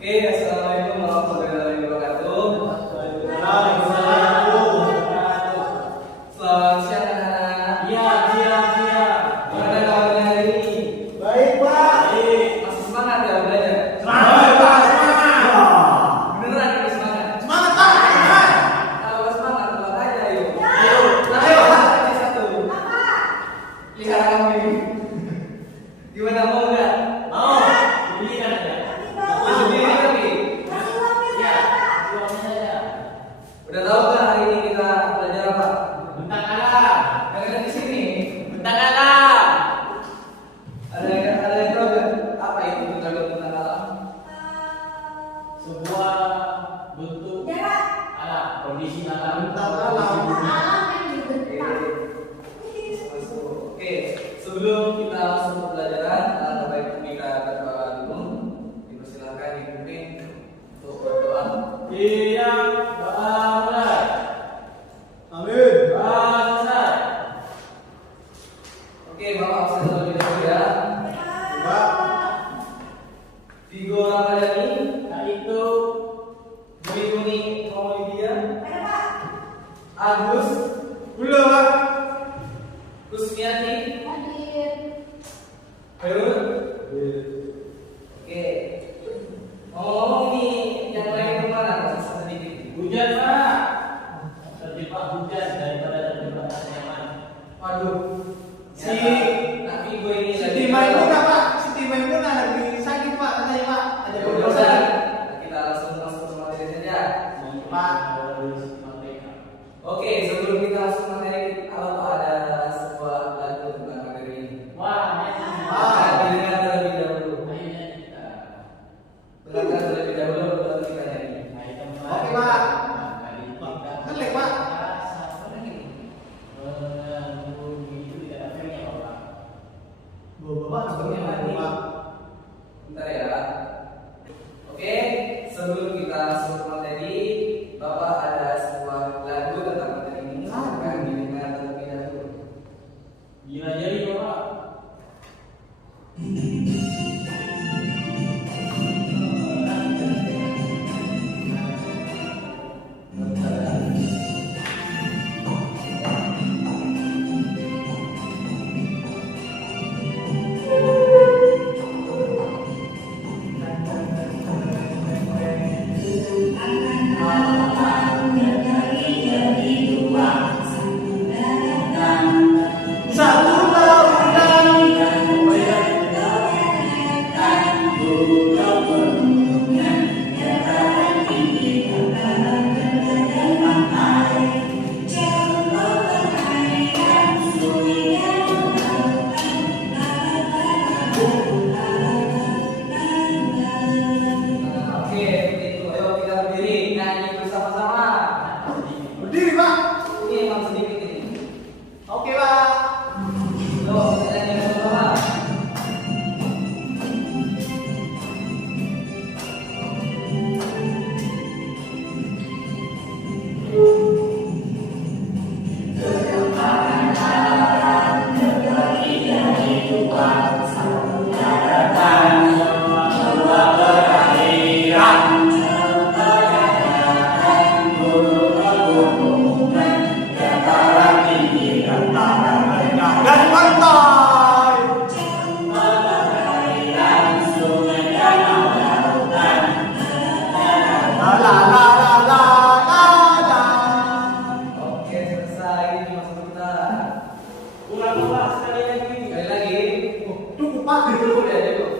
Oke, assalamualaikum warahmatullahi wabarakatuh. Selamat siang anak-anak. Iya. Gimana kabarnya hari ini? Baik, Pak. Masih semangat ya belajar? Semangat, Pak. Semangat. Beneran ini semangat? Semangat, Pak. Semangat. Kalau semangat, buat aja yuk. Ayo. Ayo, satu. Lihat kami. Gimana mau nggak? Mau. Ini kan ya. Sendiri lagi. Iya. Uangnya saja. Udah tahu nggak hari ini kita belajar apa? Bentang alam. Yang ada di sini. Bentang alam. Ada yang tahu nggak apa itu bentang alam? Sebuah bentuk alam, kondisi alam. Bentang alam. Oke, sebelum kita masuk ke pelajaran, alangkah baiknya kita berdoa dulu. Dipersilakan dipimpin untuk berdoa. Iya. Doa mulai. Amin. Selesai. Oke, Bapak saya terlebih dahulu ya. Pak. Vigo Ramadhani, Yaitu Muni Maulidia, Agus, Gula, Pak. Kusmiati, Herul. Oke. Ngomong-ngomong nih, yang lain kemana? Sedikit. hujan, Pak. Terjebak hujan daripada terjebak anyaman. Waduh. Si Nak Vigo ini Siti Maimunah, Pak. Siti Maimunah lagi sakit, Pak. Katanya, Pak. Ada Ya udah, urusan. kita langsung masuk ke materi saja. Pak. Oke, sebelum kita masuk ke materi, apa ada sebuah lagu tentang materi ini? Wah, Dengarkan terlebih dahulu. akhirnya kita. Dengarkan terlebih dahulu, baru kita nyanyi. Oke, Pak. Kelek, Pak. Bapak sebenarnya mana, Pak? Bentar ya. Oke, sebelum kita masuk ke materi, Bapak ada sebuah lagu tentang materi ini. Silakan didengar terlebih dahulu. Gila jadi Bapak. Satu lautan. Oke, begitu. Ayo kita berdiri, nyanyi bersama-sama. Berdiri, Pak. Ini emang sedikit ini. Oke, Pak. Yuk, kita nyanyi bersama. Dan pantai. La la la la la la. Oke, selesai. Ini masuk kita. Ulang Bapak sekali lagi. Sekali lagi. Cukup, Pak. Cukup ya, cukup.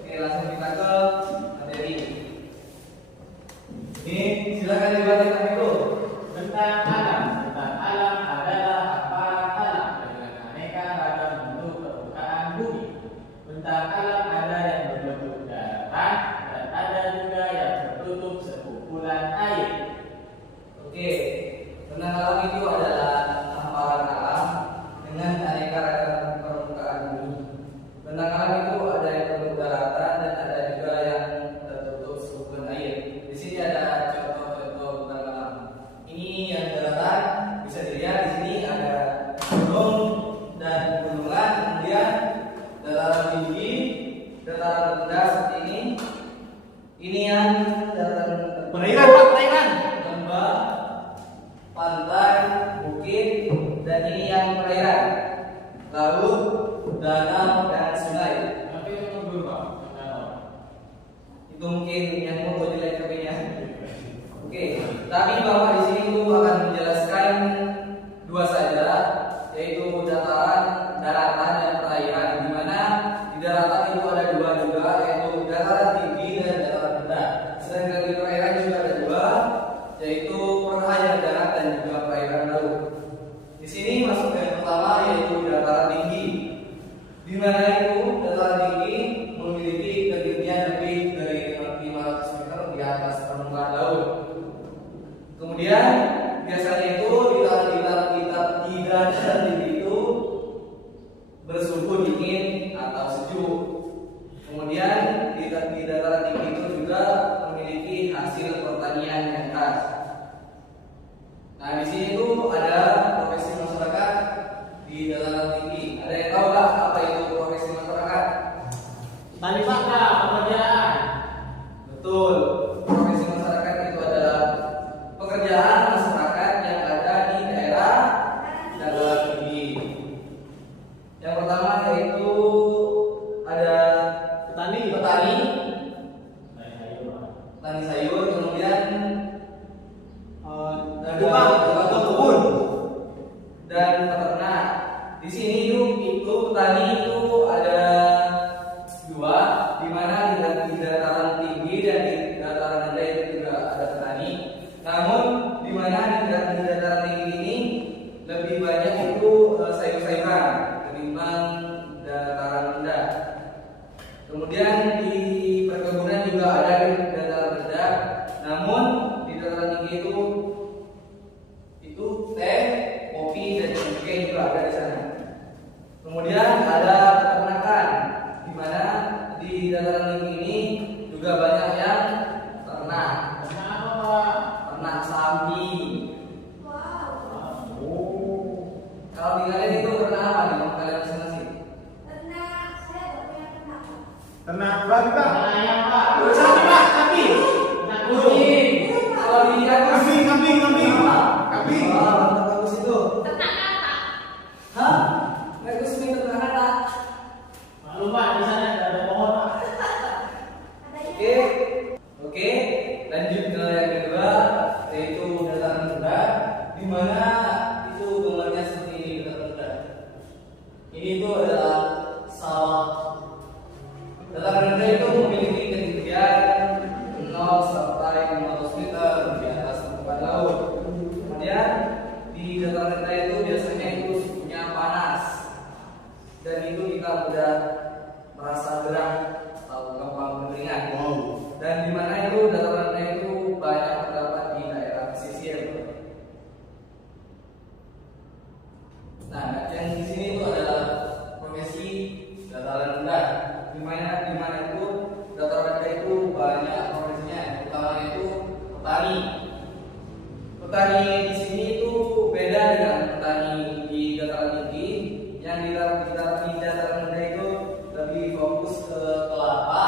Oke, langsung kita ke materi. Ini silakan dibacakan dulu. Tentang alam adalah hamparan alam dengan aneka ragam bentuk permukaan bumi. Bentang alam ada yang berbentuk daratan dan ada juga yang tertutup sekumpulan air. Oke, bentang alam itu adalah hamparan alam dengan aneka ragam permukaan bumi. Bentang alam itu ada yang berbentuk daratan dan ada juga yang tertutup sekumpulan air. Di sini ada contoh-contoh bentang alam. Ini yang daratan, bisa dilihat di sini ada gunung dan gunungan, kemudian dataran tinggi, dataran rendah seperti ini. Ini yang dataran Perairan Pak, perairan. lembah, pantai, bukit, dan ini yang perairan, laut, danau, dan sungai. Tapi itu mundur Pak. Itu mungkin yang foto di LKP-nya. Oke, tapi Bapak di sini tuh akan menjelaskan dua saja, yaitu dataran, daratan, dan perairan. Di mana di daratan itu ada dua juga, yaitu dataran tinggi dan dataran rendah. Sedangkan di perairan juga ada dua, yaitu perairan darat dan juga perairan laut. Di sini masuk yang pertama yaitu dataran tinggi, di mana itu dataran tinggi memiliki ketinggian lebih dari 500 meter di atas permukaan laut. Kemudian biasanya itu di dataran tinggi itu bersuhu dingin atau sejuk. Kemudian di dataran tinggi itu juga memiliki hasil pertanian yang khas. Nah, di sini tuh ada profesi masyarakat di dataran tinggi. Ada yang tahu nggak apa itu profesi masyarakat? Tadi fakta pekerjaan. Betul. Profesi masyarakat itu adalah pekerjaan masyarakat yang ada di daerah dataran tinggi. Yang pertama yaitu ada Petani. petani, Pak. petani sayur, kemudian Tukang kebun. dan peternak. Di sini itu petani itu ada dua, di mana di dataran tinggi dan di dataran rendah itu juga ada petani. Namun di mana di dataran tinggi ini lebih banyak itu sayur-sayuran ketimbang dataran rendah. Kemudian di perkebunan juga ada di dataran rendah, namun di dataran tinggi itu teh, kopi, dan sebagainya juga ada di sana. Kemudian ada peternakan, di mana di dataran tinggi ini juga banyak yang ternak, Kenapa Pak? ternak sapi. Oh. Kalau di kalian itu ternak apa nih? Kalau kalian masing-masing? Ternak babi Pak. Mana ayam Pak? Sapi Pak, sapi. Ternak kucing. Kalau di Kambing, kambing, kambing. Kambing. Wah, bagus itu. Hah? Nggak itu semi ternak anak. Maklum Pak, di sana ada pohon Pak. Oke, oke. Lanjut ke yang kedua, yaitu dataran rendah, di mana itu gambarnya seperti ini dataran rendah. Ini itu adalah sawah. Dataran rendah itu memiliki ketinggian 0 sampai 500 meter di atas permukaan laut. Kemudian di dataran rendah itu biasanya itu suhunya panas, dan itu kita mudah merasa gerah atau gampang berkeringat. Wow. Dan di mana itu dataran rendah itu banyak terdapat di daerah pesisir. Nah, yang di sini itu adalah profesi dataran rendah. Di mana itu dataran rendah itu banyak profesinya. Yang pertama itu petani. Petani di sini itu beda dengan petani di dataran tinggi. Yang di dataran rendah itu lebih fokus ke kelapa,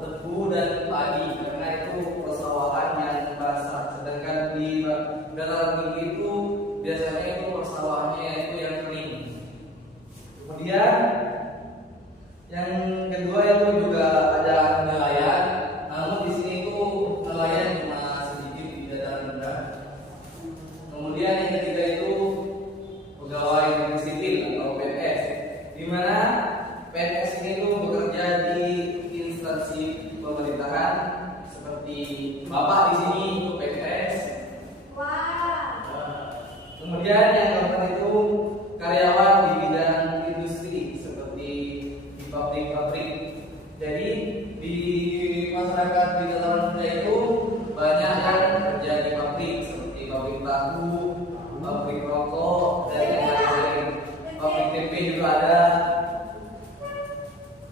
tebu, dan padi, karena itu persawahan yang basah. Sedangkan di dataran tinggi itu biasanya itu persawahannya itu yang kering. Kemudian yang kedua itu juga ada nelayan. Namun di sini itu nelayan cuma sedikit di dataran rendah. Kemudian yang ketiga itu pegawai negeri sipil atau PNS, di mana PNS ini tuh bekerja di instansi pemerintahan seperti Bapak di sini itu PNS. Kemudian yang keempat itu karyawan di bidang industri seperti di pabrik-pabrik. Jadi di masyarakat di dataran rendah itu banyak yang kerja di pabrik seperti pabrik tahu, pabrik rokok, dan yang lain-lain. Pabrik tempe juga ada.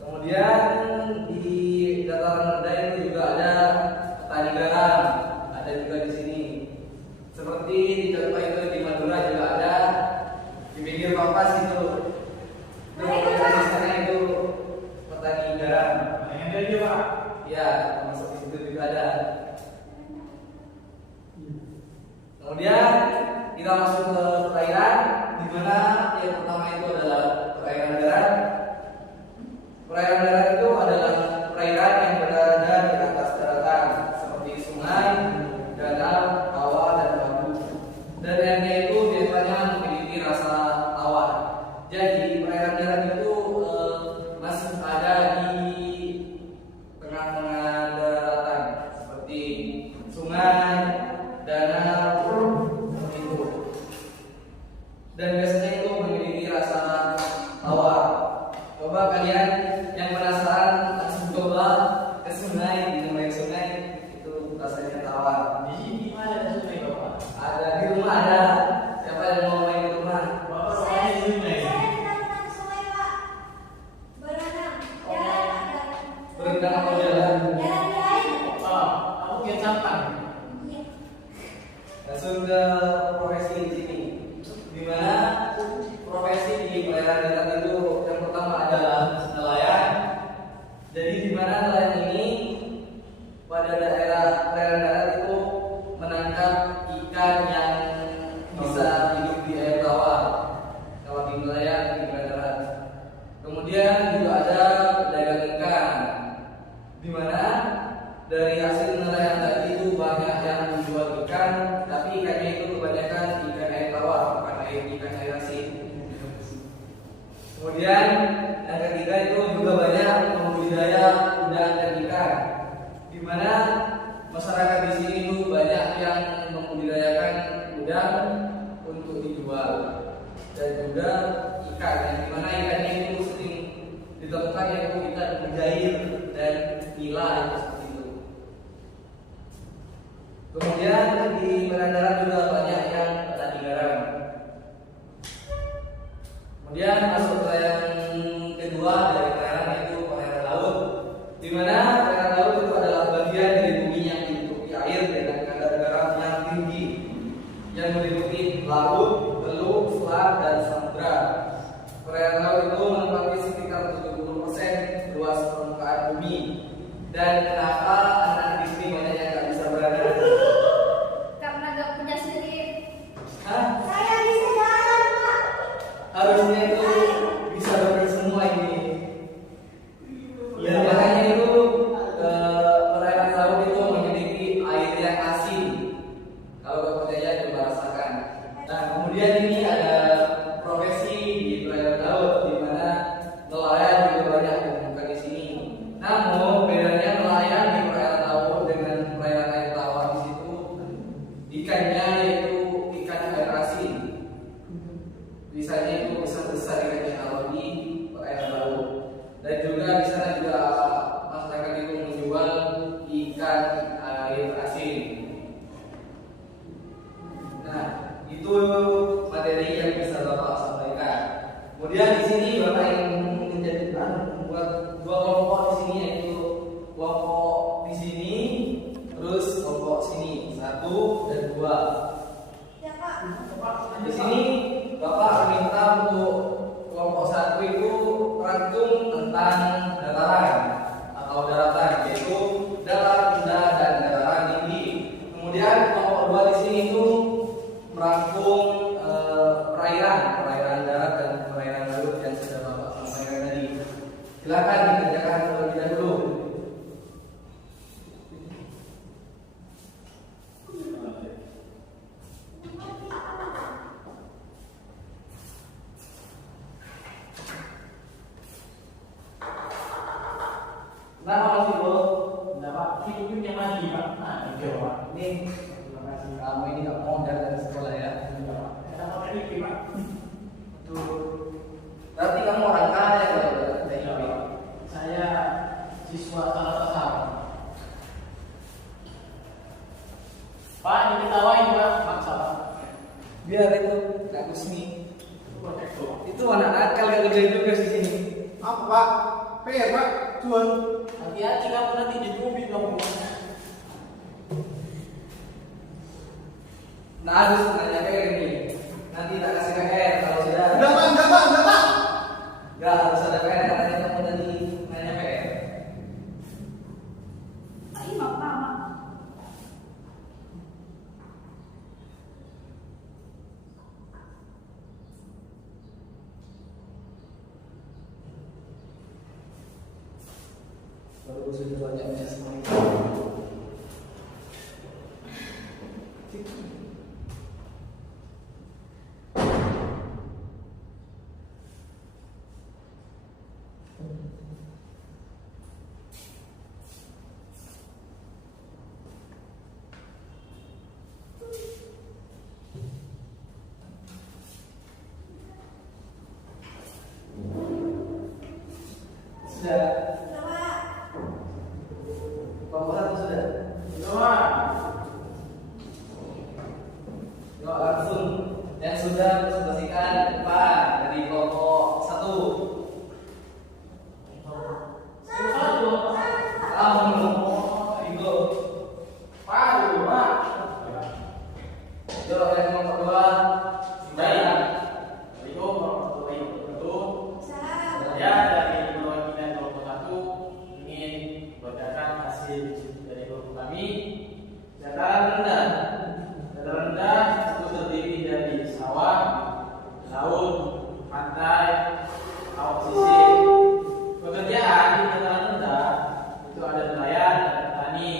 Kemudian di dataran rendah itu juga ada petani garam, ada juga di sini. Seperti di contoh itu di Madura juga ada, di pinggir Papas itu. Itu di sana itu petani garam. Yang tadi Pak. Ya, termasuk di juga ada. Kemudian kita masuk ke perairan, di mana yang pertama itu adalah perairan darat. Perairan darat itu adalah perairan yang berada di atas daratan, seperti sungai, danau, kawah, dan waduk. Dan airnya itu biasanya memiliki rasa tawar. Jadi perairan darat itu masih ada di tengah-tengah daratan, seperti sungai, danau, seperti itu. Dan biasanya itu memiliki rasa tawar. Coba kalian yang penasaran langsung coba ke sungai, di sungai itu rasanya tawar. Di sini mana ada sungai Bapak? Ada di rumah ada. Siapa yang mau main di rumah? Bapak rumahnya di sungai. Berenang atau jalan? Oh, kamu kian sampah. Langsung ke profesi di sini. Di mana profesi di perairan darat itu yang pertama adalah nelayan. Jadi di mana nelayan ini pada daerah perairan darat itu menangkap ikan yang bisa hidup di air tawar. Kalau di nelayan di perairan darat. Kemudian juga ada pedagang ikan, di mana dari hasil nelayan tadi itu banyak yang menjual ikan, tapi ikannya itu kebanyakan ikan air tawar, bukan ikan air asin. Kemudian yang ketiga itu juga banyak pembudidaya udang dan ikan, di mana masyarakat di sini itu banyak yang membudidayakan udang untuk dijual, dan juga ikan, yang dimana ikannya itu sering ditemukan yaitu ikan mujair dan nila seperti itu. Kemudian di perairan darat juga banyak yang petani garam. Kemudian masuk ke yang kedua dari perairan, yaitu perairan laut, di mana perairan laut itu adalah bagian dari bumi yang ditutupi air dengan kadar garam yang tinggi, yang meliputi laut, teluk, selat, dan samudra. Perairan laut itu menempati sekitar 70% luas permukaan bumi. Dan kenapa anak di sini banyak yang nggak bisa berenang? Karena gak punya sendiri. Hah? Saya bisa jalan, Pak. Harusnya itu bisa berenang semua ini. Ya makanya itu perairan laut itu memiliki air yang asin. Kalau gak percaya coba rasakan. Nah kemudian ini ada profesi di perairan laut, di mana nelayan juga banyak ditemukan di sini. Namun bedanya nelayan di perairan laut dengan perairan air tawar di situ, ikannya yaitu ikan air asin. Misalnya itu besar-besar ikannya kalau di perairan laut. Dan juga di sana juga masyarakat itu menjual ikan air asin. Nah, itu materi yang bisa Bapak sampaikan. Kemudian di sini Bapak yang menjadikan membuat dua kelompok di sini, yaitu kelompok di sini, terus kelompok sini, 1 dan 2. Ya, Pak. Di sini Bapak minta untuk kelompok 1 itu rangkum tentang dataran atau daratan, yaitu dataran rendah dan dataran tinggi. Kemudian kelompok 2 di sini itu merangkum perairan darat dan perairan laut yang sudah Bapak sampaikan tadi. Silakan dikerjakan terlebih dahulu. Kenapa masih bro? Enggak Pak, hidupnya mati Pak. Nah, itu Pak. Ini terima kasih kamu ini nggak mau dari sekolah ya. Kita mau pergi Pak. Berarti kamu orang kaya kalau Iya, Pak. Saya siswa salah satu. Pak, diketawain Pak, maksa Pak. biar itu Kak Kusmi. Protektor. Itu anak nakal gak kerja juga di sini. Apa Pak? PR Pak, cuan. Hati-hati kamu nanti dicubit kamu. Nah harus nanya PR ini. Nanti tak kasih PR kalau sudah. Enggak Pak, enggak Pak, enggak Pak. Gak harus ada PR, katanya kamu tadi nanya PR. Ini Mama. banyak sekali. Sudah. Kelompok satu sudah. Doa. Yuk langsung yang sudah bersihkan depan dari kelompok satu. Satu. Kamu itu. Paru, Pak. Yuk yang kelompok dua. Baik. Assalamualaikum warahmatullahi wabarakatuh. Saya dari perwakilan kelompok 1 ingin membacakan hasil dari kelompok kami. Dataran rendah. Dataran rendah itu terdiri dari sawah, laut, pantai, laut sisir. Pekerjaan di dataran rendah itu ada nelayan, ada petani,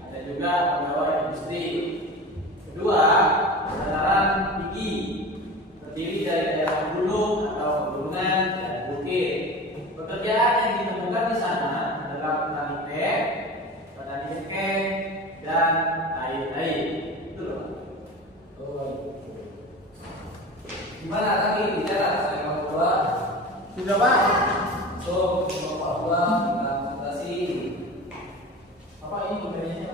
ada juga pegawai industri. Kedua, dataran tinggi terdiri dari daerah gunung atau pegunungan dan bukit. Pekerjaan yang ditemukan di sana adalah petani teh, petani cengkeh, dan lain-lain. Itu loh. Gimana tadi bicara saya kelompok dua? Sudah Pak. So kelompok dua kita mutasi. Apa ini pembeliannya?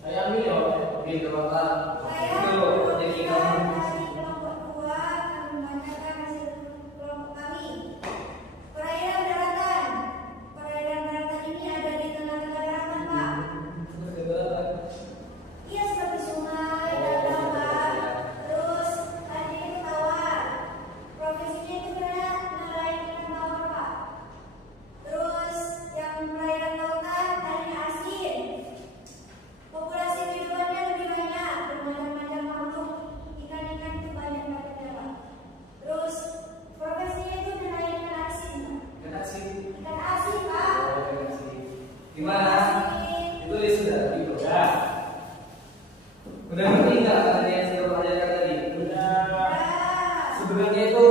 Saya ambil ya. Oke kelompok Saya itu jadi kamu. dari kelompok 2 akan membacakan hasil kelompok kami. Perairan daratan. Perairan daratan ini ada di tengah-tengah daratan, Pak. Iya, seperti sungai, danau, Pak. Terus ada itu tawar. Profesinya itu nelayan ikan tawar, Pak. Terus yang perairan lautan airnya asin. Populasi kehidupannya lebih banyak, bermacam-macam makhluk. Ikan-ikan itu banyak banget, Pak. Terus profesinya itu nelayan ikan asin, Pak. Kena sih. Ikan asin, Pak. Gimana? Ditulis sudah gitu. Ya. Udah ngerti nggak materi yang sudah pelajaran tadi? Sudah. Ya. Sebenarnya itu